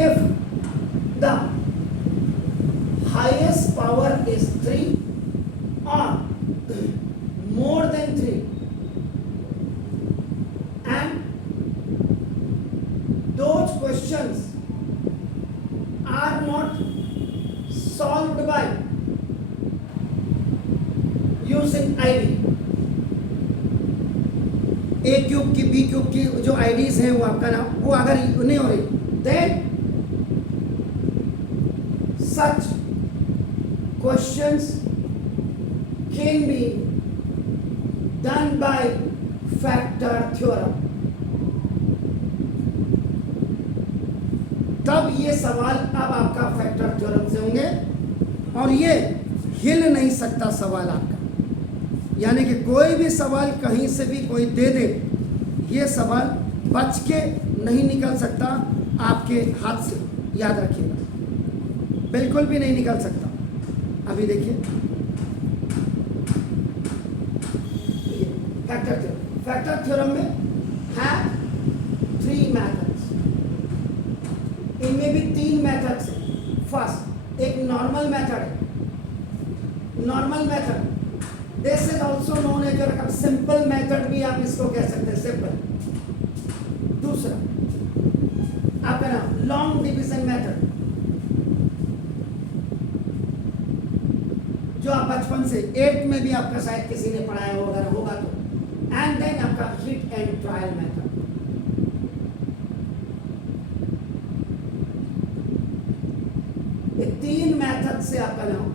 if the highest power is 3 or more than 3 and those questions are not solved by using ID, A cube की B cube की जो IDs हैं वो आपका नाम वो अगर नहीं हो रही, then such questions can be done by factor theorem. तब ये सवाल अब आपका फैक्टर थ्योरम से होंगे और ये हिल नहीं सकता सवाल आपका, यानी कि कोई भी सवाल कहीं से भी कोई दे दे, ये सवाल बच के नहीं निकल सकता आपके हाथ से, याद रखिएगा, बिल्कुल भी नहीं निकल सकता। अभी देखिए फैक्टर थ्योरम में है 3 मेथड्स, इनमें भी 3 मेथड्स हैं। फर्स्ट एक नॉर्मल मेथड है, normal method this is also known as your simple method भी आप इसको कह सकते हैं, सिंपल। दूसरा आपका नाम लॉन्ग डिवीजन मेथड, जो आप बचपन से 8th में भी आपका शायद किसी ने पढ़ाया हो अगर होगा तो, एंड देन आपका हिट एंड ट्रायल मेथड। ये 3 मेथड से आपका नाम।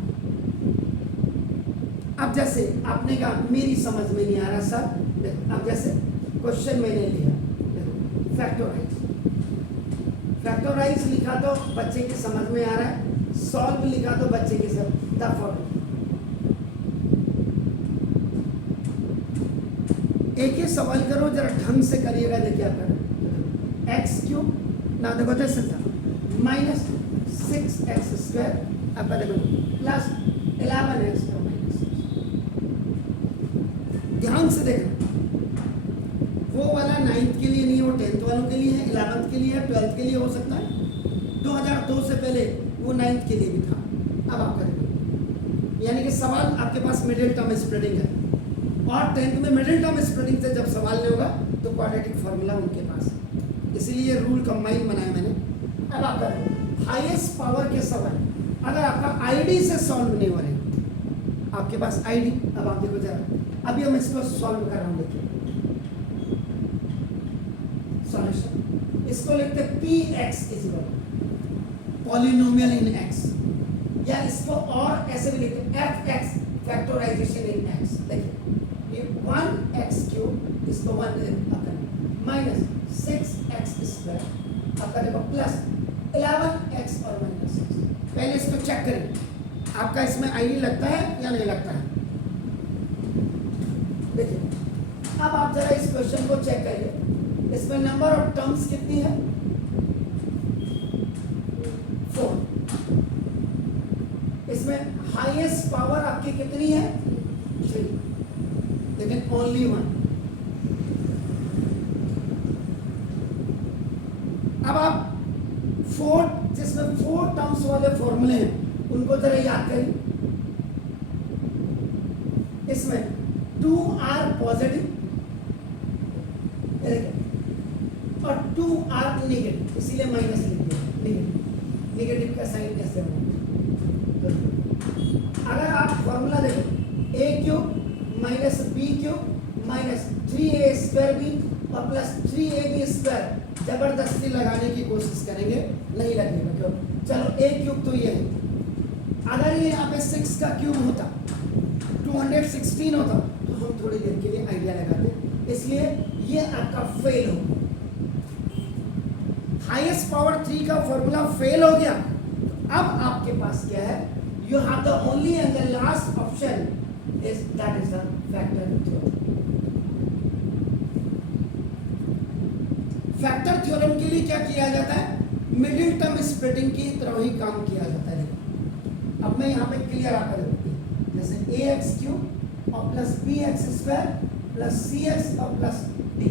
अब जैसे आपने कहा मेरी समझ में नहीं आ रहा सर, अब जैसे क्वेश्चन मैंने लिया फैक्टराइज, फैक्टराइज लिखा तो बच्चे की समझ में आ रहा है, सॉल्व लिखा तो बच्चे की समझ एक ही सवाल करो जरा ढंग से करिएगा। देखिए आप एक्स क्यूब ना देखो जैसे माइनस 6x² आपका देखो प्लस 11x माइनस, ध्यान से देखना, वो वाला 9th के लिए नहीं, वो 10th वालों के लिए है, 11th के लिए है, 12th के लिए हो सकता है, 2002 से पहले वो 9th के लिए भी था। अब आप करेंगे, यानी कि सवाल आपके पास मिडिल टर्म स्प्रेडिंग है और 10th में मिडिल टर्म स्प्रेडिंग से जब सवाल नहीं होगा तो क्वाड्रेटिक फार्मूला उनके पास है, इसीलिए रूल कंबाइन बनाया मैंने। अब आप करें हाईएस्ट पावर के सवाल अगर आपका आईडी से सॉल्व नहीं हो रहे, आपके पास आईडी, अब आप देखो जरा, अभी हम इसको सॉल्व कर रहा हूँ, देखिए सॉल्यूशन इसको लिखते हैं px पॉलिनोमियल इन x, या इसको और ऐसे भी लिखते हैं fx फैक्टराइजेशन इन x। देखिए ये 1x³ इसको 1 माइनस 6x² आपका देखो प्लस 11x और माइनस 6। पहले इसको चेक करें आपका इसमें आईडी लगता है या नहीं लगता है। देखिए अब आप जरा इस क्वेश्चन को चेक करिए, इसमें नंबर ऑफ टर्म्स कितनी है 4, इसमें हाईएस्ट पावर आपकी कितनी है 3, लेकिन ओनली 1। अब आप 4 जिसमें 4 टर्म्स वाले फॉर्मूले हैं उनको जरा याद करिए। इसमें 2 आर पॉजिटिव और 2 आर नेगेटिव, इसीलिए माइनस लिख दिया, नेगेटिव का साइन ऐसे होगा। अगर आप फॉर्मूला देखो a³ minus b³ minus 3a² और प्लस 3ab², जबरदस्ती लगाने की कोशिश करेंगे, नहीं लगेगा, क्यों? चलो a³ तो ये है, अगर ये यहाँ पे 6 का क्यूब होता 216 होता तो हम थोड़ी देर के लिए आइडिया लगाते, इसलिए ये आपका फेल हो। हाईएस्ट पावर 3 का फॉर्मूला फेल हो गया, अब आपके पास क्या है, you have the only and the last option is that is the factor theorem. Factor theorem के लिए क्या किया जाता है, मिडिल टर्म स्प्लिटिंग की तरह ही काम किया जाता है। अब मैं यहाँ पे क्लियर आकर जैसे ax³ और प्लस bx² प्लस cx और प्लस d,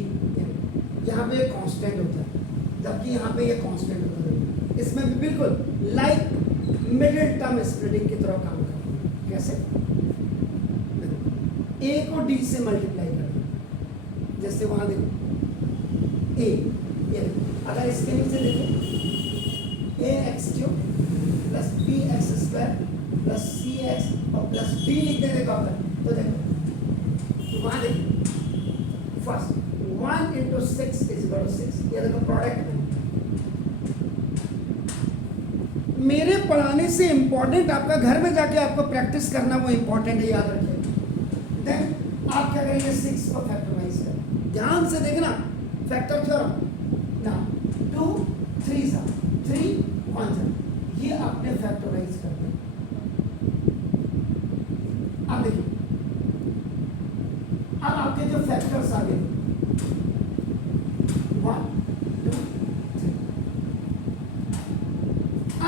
यहाँ पे ये कांस्टेंट होता है, जबकि यहाँ पे ये कांस्टेंट होता है। इसमें भी बिल्कुल लाइक मिडिल टर्म स्प्लिटिंग की तरह काम करते हैं। कैसे? ए को डी से मल्टीप्लाई कर दो, जैसे वहां देखो ए, ये अगर इसके नीचे देखो a x cube plus b x square plus c x और प्लस डी लिख दे देखो अगर, तो देखो वहां देखो first 1 into 6 is equal to 6, ये देखो प्रोडक्ट में। मेरे पढ़ाने से इंपॉर्टेंट आपका घर में जाके आपको प्रैक्टिस करना वो इंपॉर्टेंट है, याद रखिए। देन आप क्या करेंगे, 6 को फैक्टराइज करें, ध्यान से देखना फैक्टर थ्योरम ना 2 3 सा 3 1 सा, ये आपने फैक्टराइज कर दिया। अब देखिए अब आपके जो फैक्टर्स आ गए 1 2 3,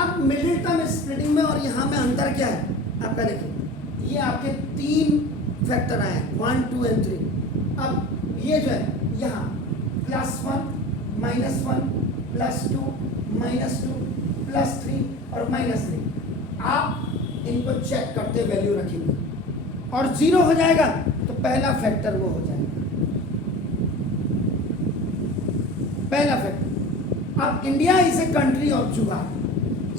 अब मिडिल टर्म स्प्लिटिंग में और यहाँ में अंतर क्या है आपका, देखिए ये आपके 3 फैक्टर आए 1 2 एंड 3। अब ये जो है यहाँ +1 -1 +2 -2 +3 और -3, आप इनको चेक करते वैल्यू रखेंगे और 0 हो जाएगा तो पहला फैक्टर वो हो जाएगा, पहला फैक्टर। अब India is a country of जुगाड़,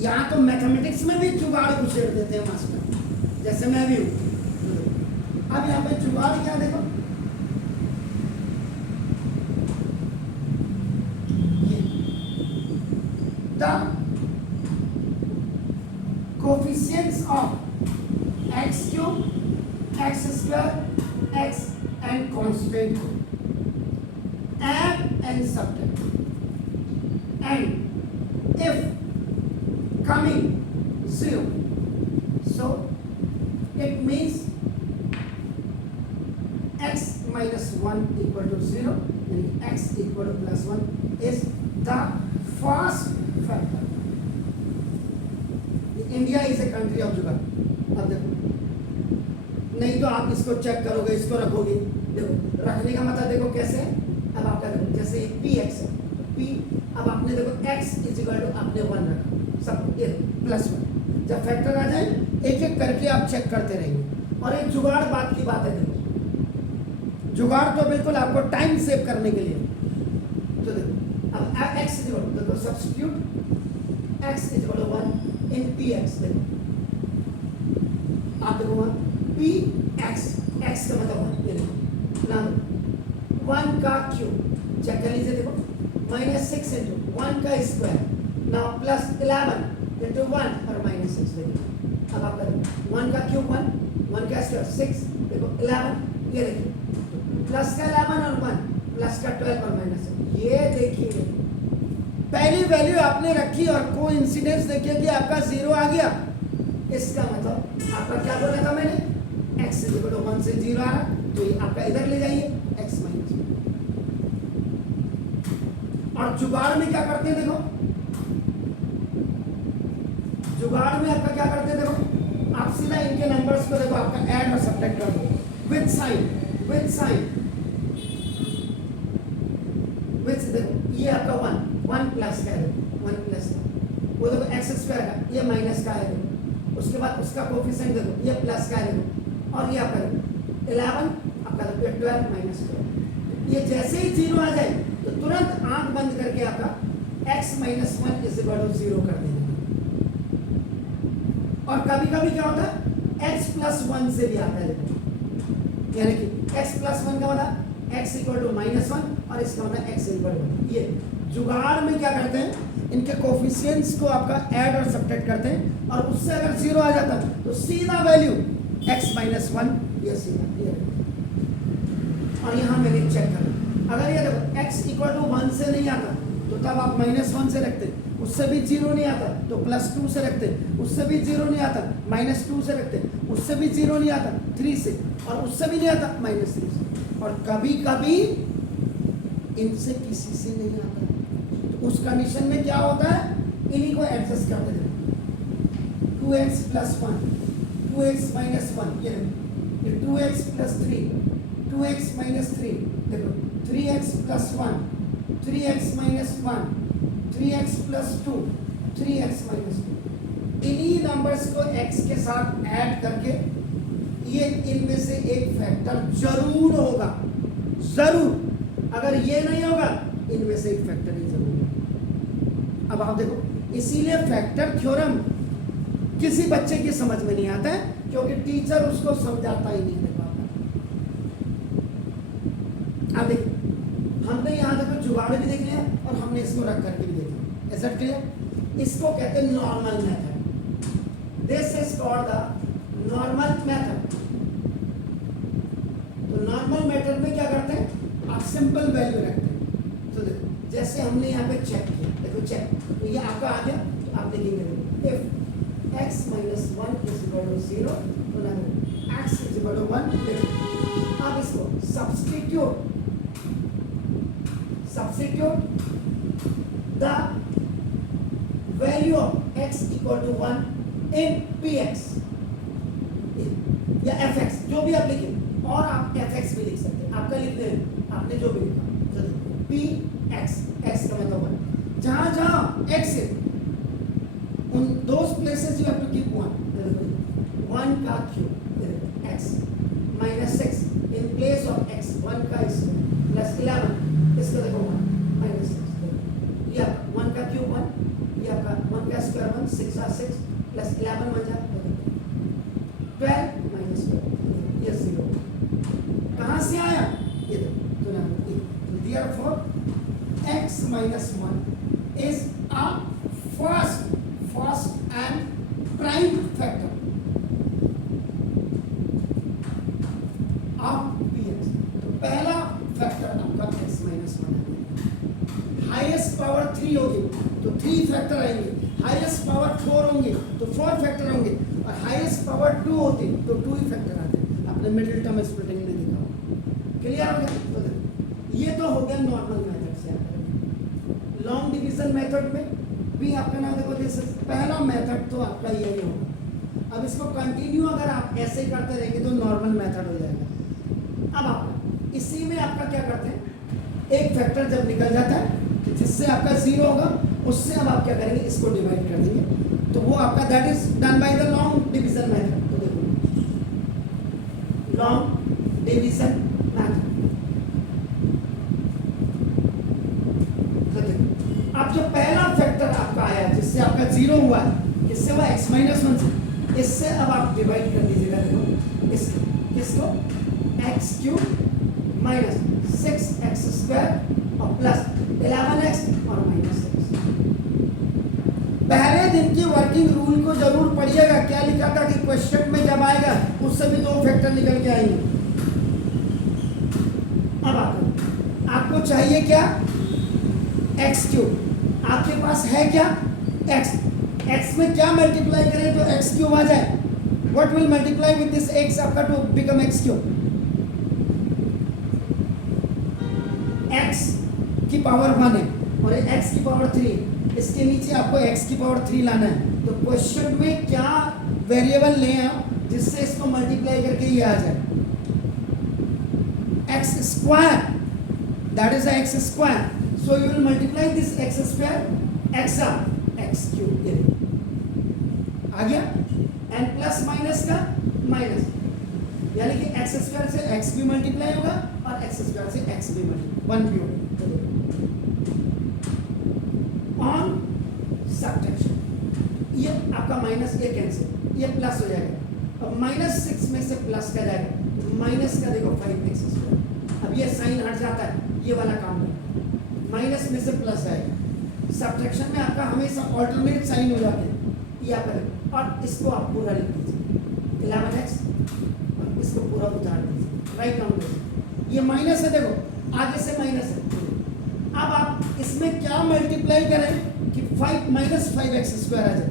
यहाँ तो मैथमेटिक्स में भी जुगाड़ उछेड़ देते हैं मास्टर, जैसे मैं भी हूँ। अब यहाँ पे जुगाड़ क्या देखो, the coefficients of x cube x square x and constant add and subtract, and if coming 0, so it means x minus 1 equal to 0 and x equal to +1 is the first factor. India is a country of जुगाड़। अब देखो, नहीं तो आप इसको check करोगे, इसको रखोगे, देखो रखने का मतलब देखो कैसे। अब आपका देखो जैसे पी एक्स है, पी अब आपने देखो x इज इक्वल टू आपने 1 रखा, सब ये +1, जब फैक्टर आ जाए एक एक करके आप चेक करते रहेंगे। और एक जुगाड़ बात की बात है, देखो जुगाड़ तो बिल्कुल आपको टाइम सेव करने के लिए। तो देखो अब x is equal to substitute x is equal to 1 in P X, देखो आप देखो पी एक्स, x का मतलब 1, ये देखो ना 1 का क्यूब चेक कर लीजिए, देखो -6 इंटू 1 का स्क्वायर, नाउ +11 इंटू 1 और -6, देखिए अब आप करें 1 का क्यूब 1 का स्क्वायर 6, देखो 11, ये देखिए प्लस का 11 और 1 प्लस का 12 और -6, ये देखिए पहली वैल्यू आपने रखी और कोइंसिडेंस देखिए कि आपका 0 आ गया। इसका मतलब आपका क्या बोला था मैंने, x इज इक्वल टू 1 से 0 आ रहा, तो ये आपका इधर ले जाइए x माइनस। और जुगाड़ में क्या करते हैं, देखो जुगाड़ में आपका क्या करते हैं, देखो आप सीधा इनके नंबर्स को देखो आपका ऐड और सब्ट्रैक्ट कर दो विद साइन देखो ये आपका 1 प्लस का है, 1 प्लस का वो देखो एक्स स्क्वायर का, ये माइनस का है, उसके बाद उसका कोफिशिएंट देखो ये प्लस का है, और ये आपका 11 आपका 12 माइनस 12, ये जैसे ही 0 आ जाए तो तुरंत आंख बंद करके आपका x minus 1 is equal to 0 कर देना। और कभी कभी क्या होता है x प्लस 1 से भी आता है, यानी कि x प्लस 1 का मतलब x इक्वल टू -1 और इसका मतलब x इक्वल टू 1। ये जुगाड़ में क्या करते हैं, इनके कोफिशिएंट्स को आपका ऐड और सब्ट्रैक्ट करते हैं, और उससे अगर 0 आ जाता है तो सीधा वैल्यू x माइनस 1 ये सीधा ये, और यहाँ मैंने चेक करा अगर ये देखो x इक्वल टू 1 से नहीं आता तो तब आप -1 से रखते, उससे भी 0 नहीं आता तो +2 से रखते, उससे भी 0 नहीं आता -2 से रखते, उससे भी 0 नहीं आता 3 से, और उससे भी नहीं आता -3 से, और कभी कभी इनसे किसी से नहीं आता। तो उस कंडीशन में क्या होता है, इन्हीं को एडजस्ट करते हैं 2x प्लस 1 2x माइनस 1, ये 2x प्लस 3 2x माइनस 3, देखो 3x plus 1 3x minus 1 3x plus 2 3x minus 2। इन्हीं नंबर्स को x के साथ ऐड करके ये इनमें से एक फैक्टर जरूर होगा, जरूर। अगर ये नहीं होगा इनमें से एक फैक्टर ही जरूर होगा। अब आप देखो, इसीलिए फैक्टर थ्योरम किसी बच्चे की समझ में नहीं आता है, क्योंकि टीचर उसको समझाता ही नहीं है। अब देखिए, हमने यहाँ देखो जुगाड़ भी देख लिया और हमने इसको रख करके भी देख लिया। ऐसा क्लियर? इसको कहते हैं normal method. This is called the normal method. तो नॉर्मल मेथड में क्या करते हैं, आप सिंपल वैल्यू रखते हैं। तो देखो, जैसे हमने यहाँ पे चेक किया, देखो चेक, तो ये आपका आ गया। तो आप देखेंगे if x minus 1 is equal to 0, तो ना x is equal to 1। देखो आप इसको substitute the value of x equal to 1 in px या fx, जो भी आप लिखें, और आप fx भी लिख सकते हैं। आपका लिखने हैं, आपने जो भी लिखा, px, x का मतलब 1। जहां जहां x है, उन those places you have to keep 1। 1 का cube x minus 6 in place of x, 1 का स्क्वायर प्लस 11, इसको देखो 1 माइनस 6, ये 1 का क्यूब 1, ये आपका 1 का स्क्वायर 1, 6 और 6 प्लस 11 बन जाता है 12 माइनस 12, ये 0। कहाँ से आया ये देखो, तो ना therefore x minus 1 is a first and prime factor of px। तो पहला फैक्टर आपका x माइनस 1 है। हाईएस्ट पावर 3 होगी तो 3 फैक्टर आएंगे, हाईएस्ट पावर 4 होंगे तो 4 फैक्टर होंगे, और हाईएस्ट पावर 2 होती तो 2 ही फैक्टर आते। आपने मिडिल टर्म स्प्लिटिंग में देखा होगा। क्लियर हो गया? तो देखो, ये तो हो गया नॉर्मल मेथड से। लॉन्ग डिवीजन मेथड में भी आपका ना देखो, जैसे पहला मेथड तो आपका यही होगा। अब इसको कंटिन्यू अगर आप ऐसे ही करते रहेंगे तो नॉर्मल मेथड हो जाएगा। अब आप इसी में आपका क्या करते हैं, एक फैक्टर जब निकल जाता है जिससे आपका 0 होगा, उससे अब आप क्या करेंगे, इसको डिवाइड कर देंगे। तो वो आपका that is done by the long division method. तो देखो, लॉन्ग डिवीजन मेथड। तो देखो, अब जो पहला फैक्टर आपका आया जिससे आपका 0 हुआ, इससे हुआ x माइनस 1 से, इससे अब आप डिवाइड कर दीजिएगा। देखो इसको x cube minus 6x square और प्लस 11x और माइनस 6। पहले दिन की वर्किंग रूल को जरूर पढ़िएगा। क्या लिखा था कि क्वेश्चन में जब आएगा उससे भी 2 फैक्टर निकल के आएंगे। अब आपको चाहिए क्या, x क्यूब। आपके पास है क्या, x में क्या मल्टीप्लाई करें तो x क्यूब आ जाए। What will multiply with this x आपका to become x cube, x की पावर 1 है और x की पावर 3, इसके नीचे आपको x की पावर 3 लाना है। तो क्वेश्चन में क्या वेरिएबल लें आप जिससे इसको मल्टीप्लाई करके ये आ जाए, x square, that is x square. So you will multiply this x square x cube, ये आ गया। एंड प्लस माइनस का माइनस, यानी कि x स्क्वायर से x भी मल्टीप्लाई होगा और x स्क्वायर से x भी मल्टीप्लाई, 1 भी होगा। ऑन सब्ट्रैक्शन, ये आपका माइनस ये कैंसिल, ये प्लस हो जाएगा। अब माइनस 6 में से प्लस का जाएगा, माइनस का देखो 5x स्क्वायर। अब ये साइन हट जाता है, ये वाला काम है, माइनस में से प्लस आएगा। सब्ट्रैक्शन में आपका हमेशा ऑल्टरनेट साइन हो जाते हैं, ये आप करें। और इसको आप पूरा लिख दीजिए 11x, और इसको पूरा उतार दीजिए, राइट डाउन दीजिए। ये माइनस है, देखो आगे से माइनस है। अब आप इसमें क्या मल्टीप्लाई करें कि 5 माइनस 5x स्क्वायर आ जाए।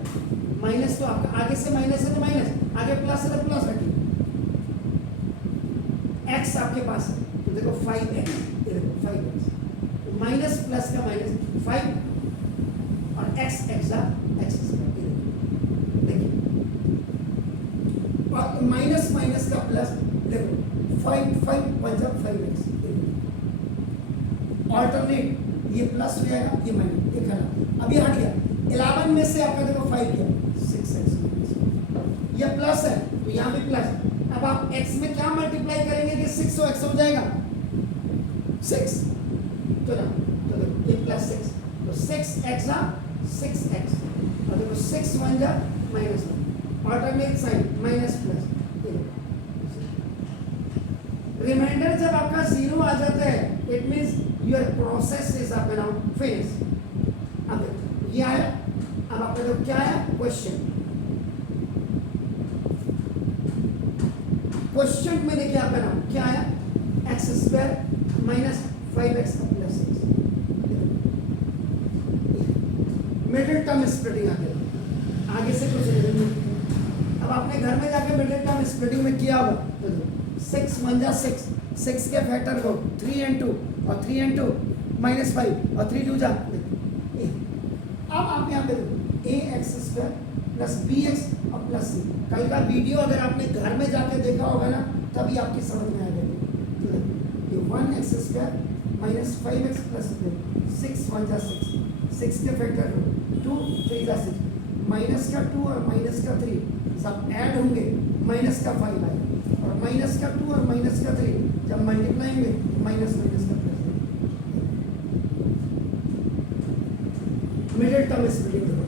माइनस तो आपका आगे से माइनस है तो माइनस, आगे प्लस है तो प्लस रखिए। x आपके पास है तो देखो 5x, ये देखो 5x, तो माइनस प्लस का माइनस 5 और x स्क्वायर, देखिए, और माइनस माइनस का प्लस, देखो 5 5 5x, ऑल्टरनेट ये प्लस हो जाएगा, ये माइनस, ये खड़ा। अब ये हट गया, 11 में से आपका देखो 5 गया, 6x, ये प्लस है तो यहाँ भी प्लस। अब आप x में क्या मल्टीप्लाई करेंगे कि 6 और x हो जाएगा 6, तो ना तो देखो ये प्लस 6, तो 6x ना 6x, और देखो 6 1 जा minus 1, alternate sign minus plus. Remainder जब आपका 0 आ जाता है it means your process is up and out finish. अब देखो ये आया, अब आपका देखो क्या आया क्वेश्चन, क्वेश्चन में देखिए आपका नाम क्या आया, x square minus 5x plus 6, middle term splitting आ गया, आगे से कुछ नहीं। अब आपने घर में जाके मिडिल टर्म स्प्लिटिंग में किया होगा, तो 6 1 जा 6, 6 के फैक्टर को 3 and 2 और 3 and 2 माइनस 5 और 3 2 जा। अब आप यहाँ पे ax स्क्वायर प्लस bx और प्लस c, कल का वीडियो अगर आपने घर में जाके देखा होगा ना तभी आपकी समझ में आ जाएगी। ये 1x square minus 5x plus 6 1 जा 6, 6 के फैक्टर को 2 3 जा 6, माइनस का 2 और माइनस का 3 सब ऐड होंगे, माइनस का 5 आएगा, और माइनस का 2 और माइनस का 3 जब मल्टीप्लाई होंगे माइनस माइनस का प्लस। मिडिल टर्म स्प्लिटिंग देखो,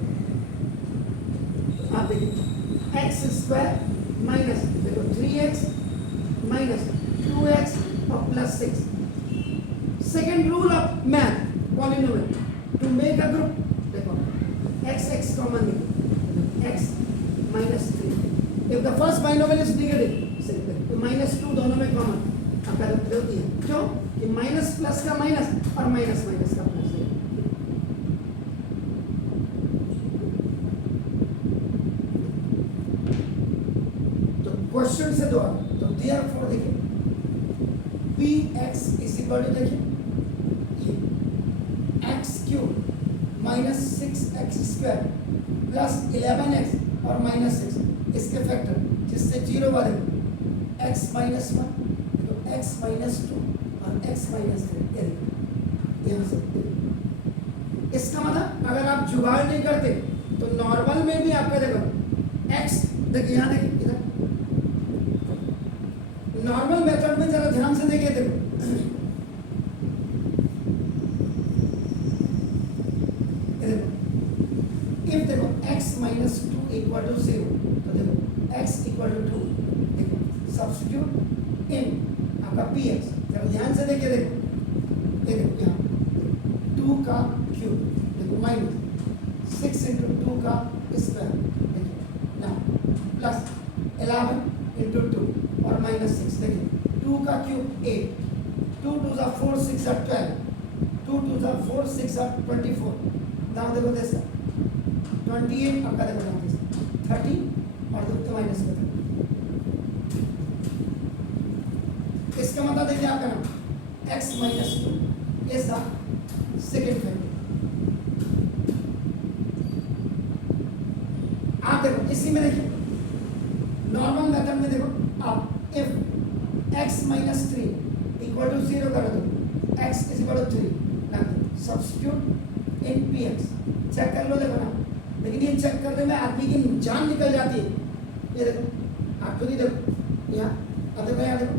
आप देखिए एक्स स्क्वायर माइनस देखो 3x माइनस 2x और plus 6। Second rule of math polynomial, to make a group देखो x x कॉमन है, x minus 3, if the first binomial is negative तो minus 2 दोनों में कॉमन आपका होती है, क्यों कि माइनस प्लस का माइनस और माइनस माइनस का प्लस है। तो क्वेश्चन से दो, तो देयरफॉर देखिए px इज इक्वल टू देखिए x cube minus 6x square plus 11x और माइनस 6 इसके फैक्टर जिससे 0 वाले x माइनस 1 तो x माइनस 2 और x माइनस 3, यहाँ से इसका मतलब अगर आप जुगाड़ नहीं करते तो नॉर्मल में भी आपका देखो x देखिए यहाँ देखिए इधर नॉर्मल मेथड में जरा ध्यान से देखिए देखो इफ देखो x माइनस 2 इक्वल टू 0 तो देखो x इक्वल टू 2 देखो सब्स्टिट्यूट इन आपका px, जरा ध्यान से देखिए देखो ये देखो यहाँ 2 का क्यूब देखो माइनस 6 इंटू 2 का स्क्वायर देखिए ना प्लस 11 इंटू 2 और माइनस 6 देखिए 2 का क्यूब 8, 2 2 जा 4 6 जा 12, 2 2 जा 4 6 जा 24, now देखो this 28 आपका देखो यहाँ 30 और देखो माइनस का 30, इसका मतलब देखिए आपका नाम x minus 2 is the second factor. आप देखो इसी में देखिए नॉर्मल मेथड में देखो आप if x minus 3 equal to 0 कर दो x is equal to 3 substitute in px, check कर लो देखो ना, लेकिन ये चेक करने में आदमी की जान निकल जाती है। ये देखो आप खुद ही देखो यहाँ, अब देखो यहाँ देखो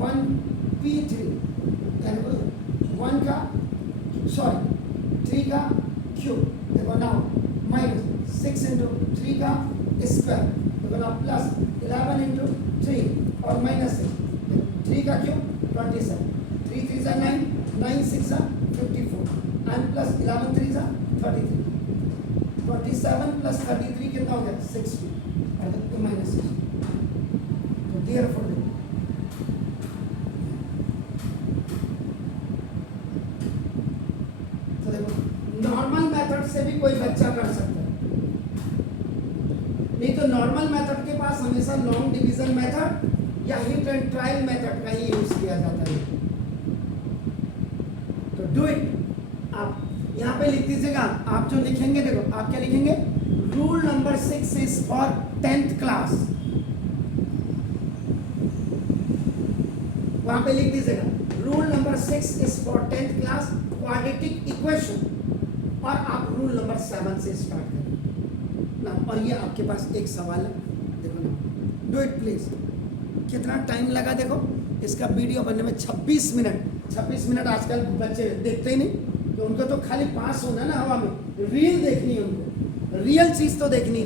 1p3 यानी 1 का सॉरी 3 का क्यूब देखो नाउ माइनस 6 इंटू 3 का स्क्वायर देखो ना प्लस 11 इंटू 3 और माइनस 6 3 का क्यूब 27, 3 3 जा 9, 9 6 जा 54 एंड प्लस 11 3 जा 33, 27 प्लस 33 कितना हो गया 60 और माइनस 6, तो देयरफॉर नॉर्मल मेथड से भी कोई बच्चा कर सकता है, नहीं तो नॉर्मल मेथड के पास हमेशा लॉन्ग डिवीजन मेथड या हिट एंड ट्रायल मेथड का ही यूज किया जाता है। तो डू इट, आप यहाँ पे लिख दीजिएगा, आप जो लिखेंगे देखो आप क्या लिखेंगे, rule number 6 is for 10th class, वहां पे लिख दीजिएगा rule number 6 is for 10th class quadratic equation और आप रूल नंबर 7 से स्टार्ट करें ना। और ये आपके पास एक सवाल है, देखो ना, डू इट प्लीज। कितना टाइम लगा देखो, इसका वीडियो बनने में 26 मिनट। 26 मिनट आजकल बच्चे देखते ही नहीं, तो उनको तो खाली पास होना ना हवा में, रील देखनी है उनको, रियल चीज तो देखनी नहीं।